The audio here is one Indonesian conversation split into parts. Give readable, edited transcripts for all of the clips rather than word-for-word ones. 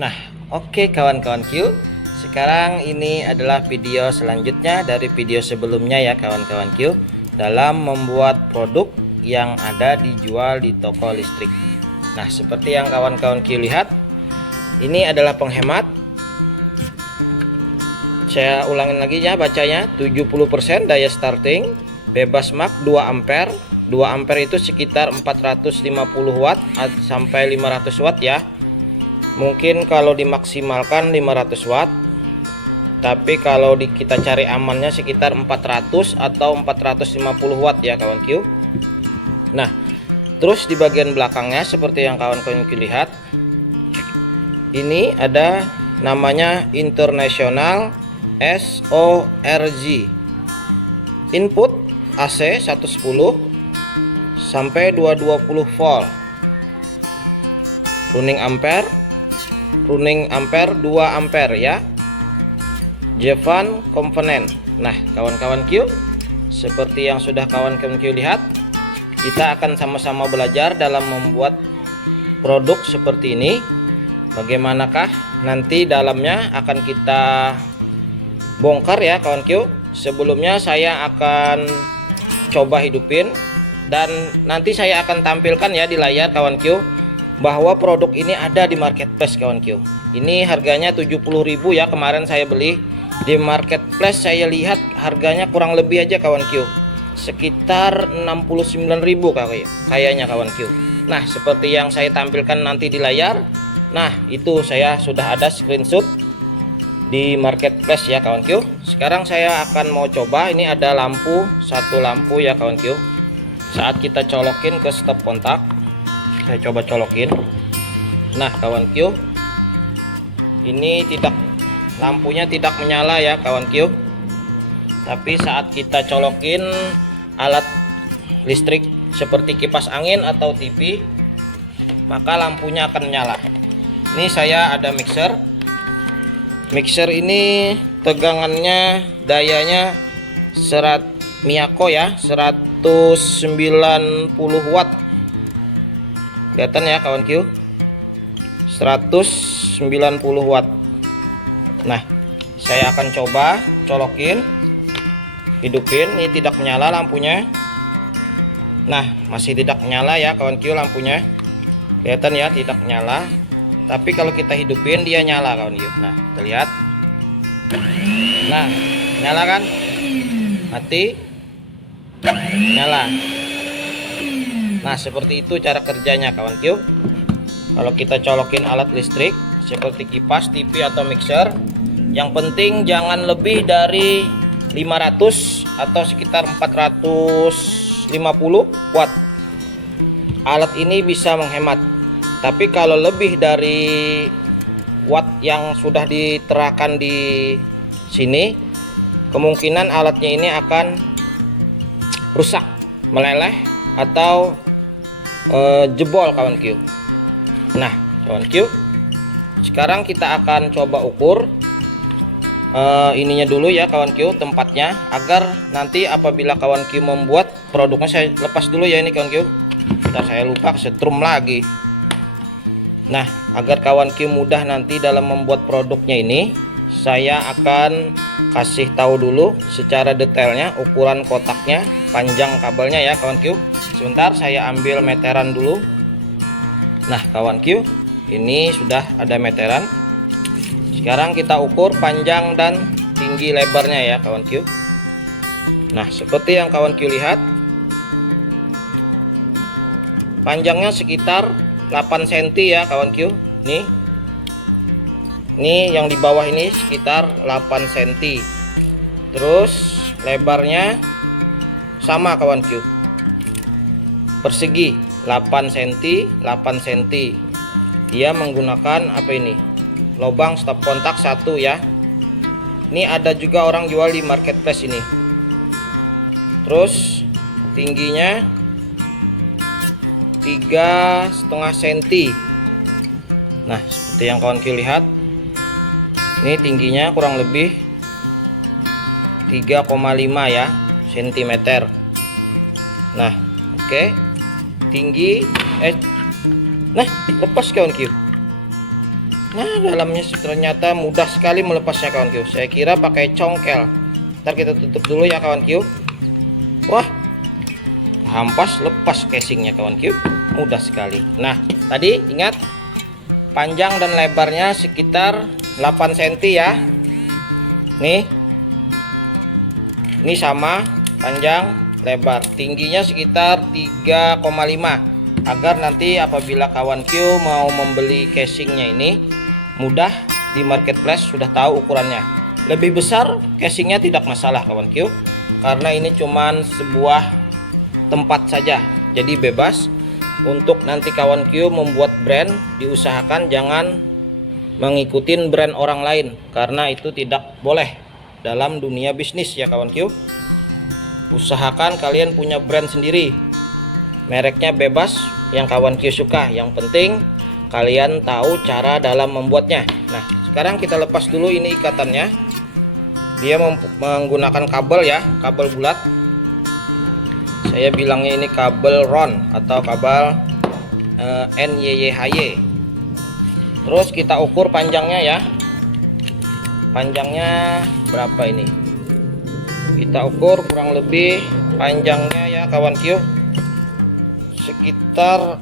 Nah, oke kawan-kawan Q. Sekarang ini adalah video selanjutnya dari video sebelumnya ya kawan-kawan Q, dalam membuat produk yang ada dijual di toko listrik. Nah, seperti yang kawan-kawan Q lihat, ini adalah penghemat. Saya ulangin lagi ya bacanya, 70% daya starting, bebas mak 2 ampere. 2 ampere itu sekitar 450 watt sampai 500 watt ya. Mungkin kalau dimaksimalkan 500 watt, tapi kalau kita cari amannya sekitar 400 atau 450 watt ya kawan Q. Nah, terus di bagian belakangnya seperti yang kawan-kawan Q lihat, ini ada namanya International SORG. Input AC 110 sampai 220 volt. Running ampere 2 ampere ya. Jevan komponen. Nah kawan-kawan Q, seperti yang sudah kawan-kawan Q lihat, kita akan sama-sama belajar dalam membuat produk seperti ini. Bagaimanakah nanti dalamnya akan kita bongkar ya kawan Q. Sebelumnya saya akan coba hidupin, dan nanti saya akan tampilkan ya di layar kawan Q bahwa produk ini ada di marketplace kawan Q. Ini harganya 70.000 ya, kemarin saya beli di marketplace. Saya lihat harganya kurang lebih aja kawan Q, sekitar 69.000 kayaknya kawan Q. Nah, seperti yang saya tampilkan nanti di layar. Nah, itu saya sudah ada screenshot di marketplace ya kawan Q. Sekarang saya akan mau coba. Ini ada lampu, satu lampu ya kawan Q. Saat kita colokin ke stop kontak, saya coba colokin. Nah kawan Q, ini lampunya tidak menyala ya kawan Q. Tapi saat kita colokin alat listrik seperti kipas angin atau TV, maka lampunya akan menyala. Ini saya ada mixer. Mixer ini tegangannya, dayanya Miyako ya, 190 watt. Kelihatan ya kawan Q, 190 watt. Nah, saya akan coba colokin, hidupin. Ini tidak menyala lampunya. Nah, masih tidak menyala ya kawan Q lampunya. Kelihatan ya, tidak menyala. Tapi kalau kita hidupin dia nyala kawan Q. Nah, kita lihat. Nah, nyala kan? Mati, nyala. Nah, seperti itu cara kerjanya kawan Q. Kalau kita colokin alat listrik seperti kipas, TV atau mixer, yang penting jangan lebih dari 500 atau sekitar 450 watt. Alat ini bisa menghemat. Tapi kalau lebih dari watt yang sudah diterapkan di sini, kemungkinan alatnya ini akan rusak, meleleh atau jebol kawan Q. Nah kawan Q, sekarang kita akan coba ukur ininya dulu ya kawan Q, tempatnya, agar nanti apabila kawan Q membuat produknya. Saya lepas dulu ya ini kawan Q, ntar saya lupa setrum lagi. Nah, agar kawan Q mudah nanti dalam membuat produknya ini, saya akan kasih tahu dulu secara detailnya ukuran kotaknya, panjang kabelnya ya kawan Q. Sebentar saya ambil meteran dulu. Nah kawan Q, ini sudah ada meteran. Sekarang kita ukur panjang dan tinggi lebarnya ya kawan Q. Nah, seperti yang kawan Q lihat, panjangnya sekitar 8 cm ya kawan Q. Ini yang di bawah ini sekitar 8 cm. Terus lebarnya sama kawan Q, persegi 8 cm 8 cm. Dia menggunakan apa ini, lubang stop kontak 1 ya. Ini ada juga orang jual di marketplace ini. Terus tingginya 3,5 cm. Nah, seperti yang kawan Q lihat, ini tingginya kurang lebih 3,5 ya cm. Nah, oke. Tinggi nah lepas kawan Q. Nah, dalamnya ternyata mudah sekali melepasnya kawan Q. Saya kira pakai congkel. Ntar kita tutup dulu ya kawan Q. Wah, hampas lepas casingnya kawan Q. Mudah sekali. Nah, tadi ingat panjang dan lebarnya sekitar 8 cm ya. Nih, ini sama panjang lebar. Tingginya sekitar 3,5, agar nanti apabila kawan Q mau membeli casingnya ini mudah di marketplace, sudah tahu ukurannya. Lebih besar casingnya tidak masalah kawan Q, karena ini cuman sebuah tempat saja, jadi bebas. Untuk nanti kawan Q membuat brand, diusahakan jangan mengikuti brand orang lain, karena itu tidak boleh dalam dunia bisnis ya kawan Q. Usahakan kalian punya brand sendiri, mereknya bebas yang kawan Q suka, yang penting kalian tahu cara dalam membuatnya. Nah, sekarang kita lepas dulu ini ikatannya. Dia menggunakan kabel ya, kabel bulat. Saya bilangnya ini kabel RON atau kabel NYYHY. Terus kita ukur panjangnya ya. Panjangnya berapa ini? Kita ukur kurang lebih panjangnya ya kawan Q, sekitar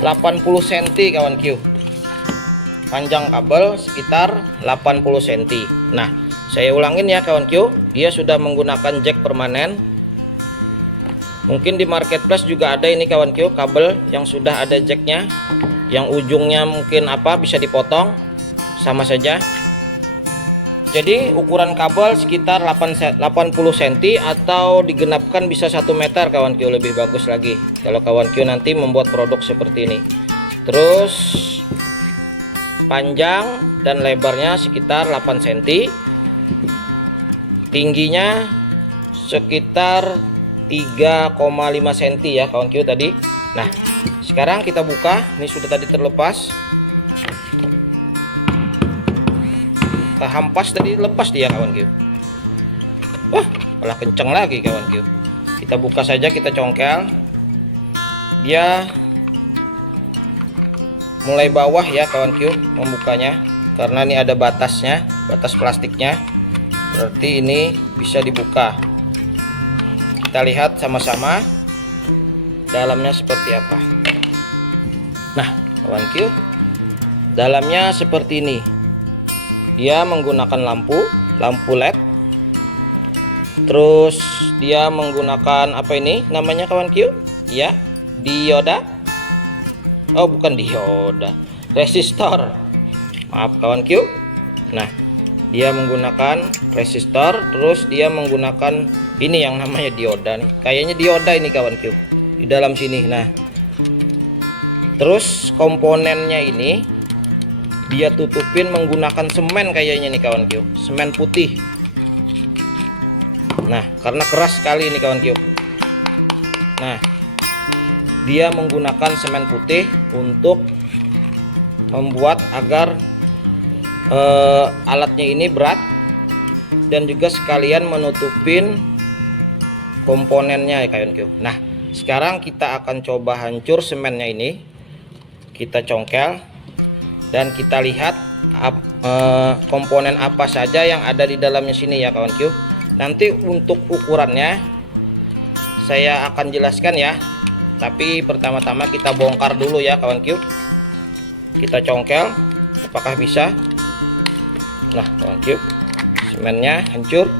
80 cm kawan Q. Panjang kabel sekitar 80 cm. Nah, saya ulangin ya kawan Q, dia sudah menggunakan jack permanen. Mungkin di marketplace juga ada ini kawan Q, kabel yang sudah ada jacknya, yang ujungnya mungkin bisa dipotong, sama saja. Jadi ukuran kabel sekitar 80 cm atau digenapkan bisa 1 meter kawan Q, lebih bagus lagi kalau kawan Q nanti membuat produk seperti ini. Terus panjang dan lebarnya sekitar 8 cm, tingginya sekitar 3,5 cm ya kawan Q tadi. Nah, sekarang kita buka, ini sudah tadi terlepas. Hampas tadi, lepas dia kawan Q. Wah, malah kenceng lagi kawan Q. Kita buka saja, kita congkel. Dia mulai bawah ya kawan Q membukanya, karena ini ada batasnya, batas plastiknya. Berarti ini bisa dibuka. Kita lihat sama-sama dalamnya seperti apa. Nah kawan Q, dalamnya seperti ini. Dia menggunakan lampu LED. Terus dia menggunakan apa ini namanya kawan Q? Ya, dioda. Oh, bukan dioda, resistor. Maaf kawan Q. Nah, dia menggunakan resistor, terus dia menggunakan ini yang namanya dioda nih. Kayaknya dioda ini kawan Q di dalam sini. Nah, terus komponennya ini dia tutupin menggunakan semen kayaknya nih kawan Q, semen putih. Nah, karena keras sekali ini kawan Q. Nah, dia menggunakan semen putih untuk membuat agar alatnya ini berat, dan juga sekalian menutupin komponennya ya kawan Q. Nah, sekarang kita akan coba hancur semennya ini. Kita congkel dan kita lihat komponen apa saja yang ada di dalamnya sini ya kawan Q. Nanti untuk ukurannya saya akan jelaskan ya, tapi pertama-tama kita bongkar dulu ya kawan Q. Kita congkel, apakah bisa? Nah kawan Q, semennya hancur.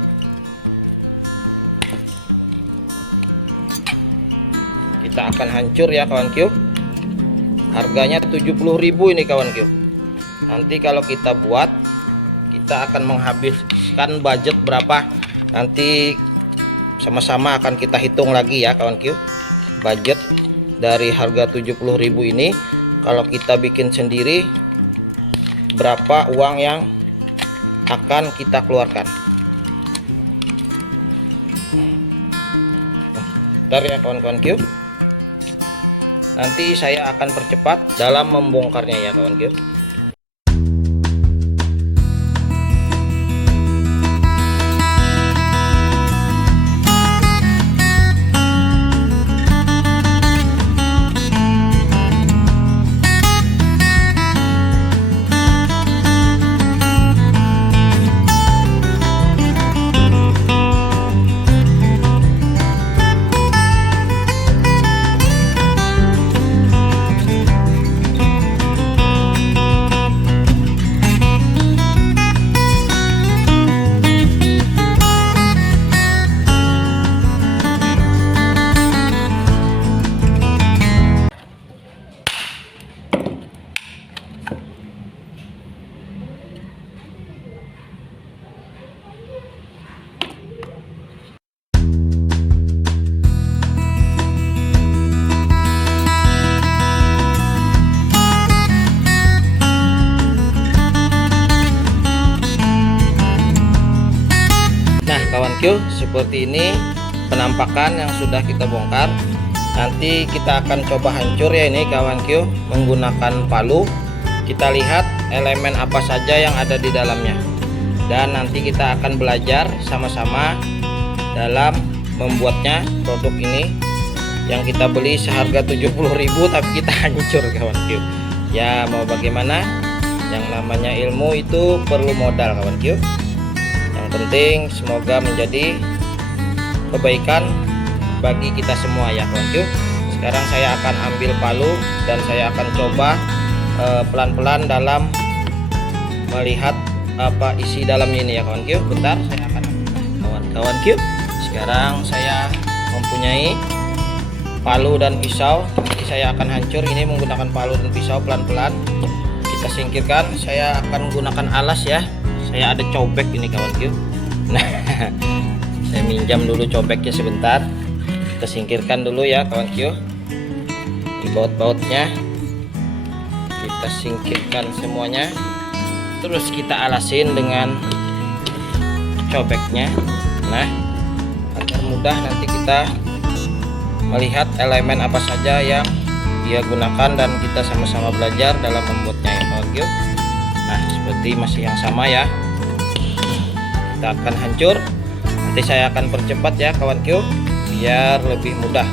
Kita akan hancur ya kawan Q. Harganya 70.000 ini kawan Q. Nanti kalau kita buat, kita akan menghabiskan budget berapa, nanti sama-sama akan kita hitung lagi ya kawan Q. Budget dari harga 70.000 ini, kalau kita bikin sendiri, berapa uang yang akan kita keluarkan. Bentar ya kawan-kawan Q. Nanti saya akan percepat dalam membongkarnya ya kawan Q. Q. Seperti ini penampakan yang sudah kita bongkar. Nanti kita akan coba hancur ya ini kawan Q, menggunakan palu. Kita lihat elemen apa saja yang ada di dalamnya, dan nanti kita akan belajar sama-sama dalam membuatnya. Produk ini yang kita beli seharga 70.000 tapi kita hancur kawan Q. Ya mau bagaimana, yang namanya ilmu itu perlu modal kawan Q. Yang penting semoga menjadi kebaikan bagi kita semua ya kawan Q. Sekarang saya akan ambil palu dan saya akan coba pelan-pelan dalam melihat apa isi dalamnya ini ya kawan Q. Bentar, saya akan kawan-kawan Q. Sekarang saya mempunyai palu dan pisau. Nanti saya akan hancur ini menggunakan palu dan pisau. Pelan-pelan kita singkirkan. Saya akan menggunakan alas ya. Saya ada cobek ini kawan Q. Nah, saya minjam dulu cobeknya sebentar. Kita singkirkan dulu ya kawan Q. Di baut-bautnya kita singkirkan semuanya. Terus kita alasin dengan cobeknya. Nah, agar mudah nanti kita melihat elemen apa saja yang dia gunakan dan kita sama-sama belajar dalam membuatnya ya kawan Q. Nah, seperti masih yang sama ya. Kita akan hancur. Nanti saya akan percepat ya kawan Q biar lebih mudah.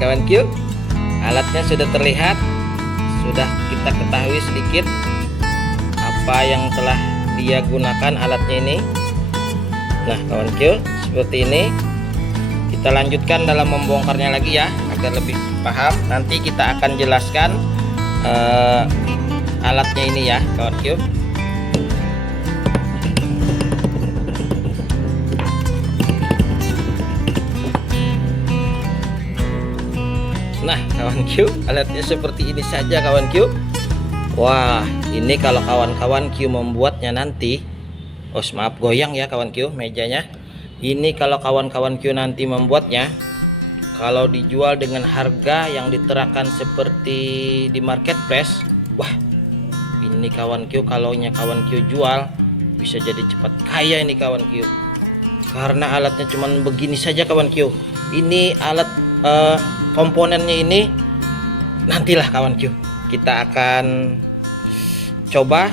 Kawan Q, alatnya sudah terlihat, sudah kita ketahui sedikit apa yang telah dia gunakan alatnya ini. Nah kawan Q, seperti ini. Kita lanjutkan dalam membongkarnya lagi ya agar lebih paham. Nanti kita akan jelaskan alatnya ini ya kawan Q. Nah kawan Q, alatnya seperti ini saja kawan Q. Wah, ini kalau kawan-kawan Q membuatnya nanti, maaf goyang ya kawan Q mejanya. Ini kalau kawan-kawan Q nanti membuatnya, kalau dijual dengan harga yang diterakan seperti di marketplace, wah ini kawan Q, kalau kawan Q jual bisa jadi cepat kaya ini kawan Q. Karena alatnya cuman begini saja kawan Q. Ini alat komponennya ini nantilah kawan Q, kita akan coba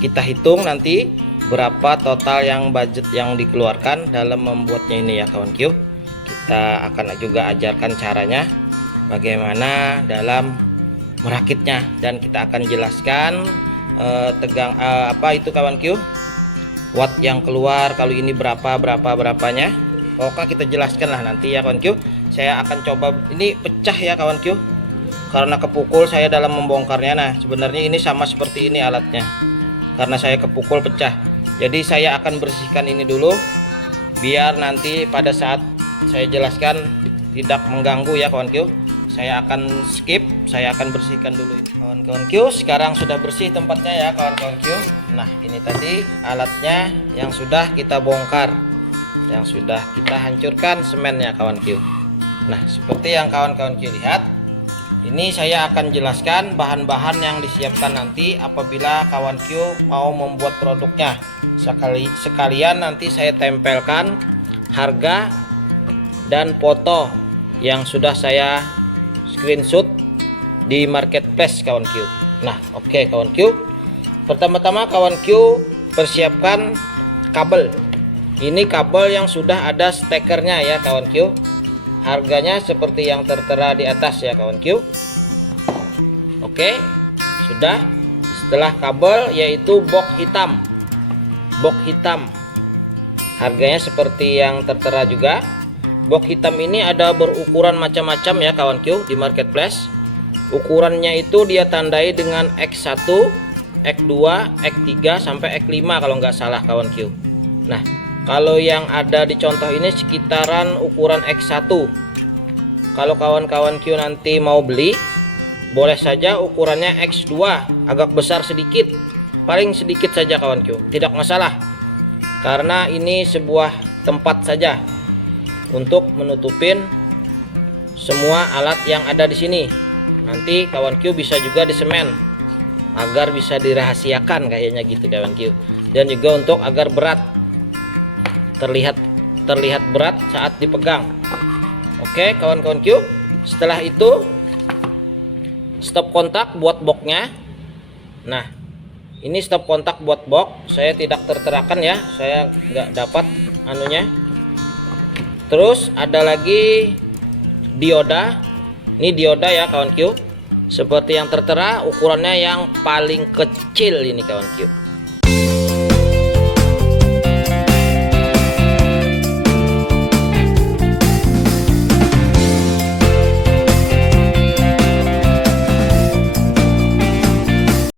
kita hitung nanti berapa total yang budget yang dikeluarkan dalam membuatnya ini ya kawan Q. Kita akan juga ajarkan caranya bagaimana dalam merakitnya, dan kita akan jelaskan apa itu kawan Q, watt yang keluar kalau ini berapanya. Pokoknya kita jelaskan lah nanti ya kawan Q. Saya akan coba, ini pecah ya kawan Q karena kepukul saya dalam membongkarnya. Nah sebenarnya ini sama seperti ini alatnya, karena saya kepukul pecah. Jadi saya akan bersihkan ini dulu biar nanti pada saat saya jelaskan tidak mengganggu ya kawan Q. saya akan skip, saya akan bersihkan dulu kawan-kawan Q. Sekarang sudah bersih tempatnya ya kawan-kawan Q. Nah, ini tadi alatnya yang sudah kita bongkar, yang sudah kita hancurkan semennya kawan Q. Nah, seperti yang kawan-kawan Q lihat, ini saya akan jelaskan bahan-bahan yang disiapkan nanti apabila kawan Q mau membuat produknya. Sekalian nanti saya tempelkan harga dan foto yang sudah saya screenshot di marketplace kawan Q. Nah, oke kawan Q. Pertama-tama kawan Q persiapkan kabel. Ini kabel yang sudah ada stekernya ya kawan Q. Harganya seperti yang tertera di atas ya kawan Q. Oke, sudah. Setelah kabel yaitu box hitam. Box hitam. Harganya seperti yang tertera juga. Box hitam ini ada berukuran macam-macam ya kawan Q di marketplace. Ukurannya itu dia tandai dengan X1, X2, X3 sampai X5 kalau nggak salah kawan Q. Nah, kalau yang ada di contoh ini sekitaran ukuran X1. Kalau kawan-kawan Q nanti mau beli, boleh saja ukurannya X2, agak besar sedikit. Paling sedikit saja kawan Q, tidak masalah. Karena ini sebuah tempat saja untuk menutupin semua alat yang ada di sini. Nanti kawan Q bisa juga disemen agar bisa dirahasiakan kayaknya gitu kawan Q. Dan juga untuk agar berat terlihat berat saat dipegang. Oke kawan-kawan Q. Setelah itu stop kontak buat boxnya. Nah, ini stop kontak buat box. Saya tidak terterakan ya, saya nggak dapat anunya. Terus ada lagi dioda. Ini dioda ya kawan Q. Seperti yang tertera ukurannya yang paling kecil ini kawan Q.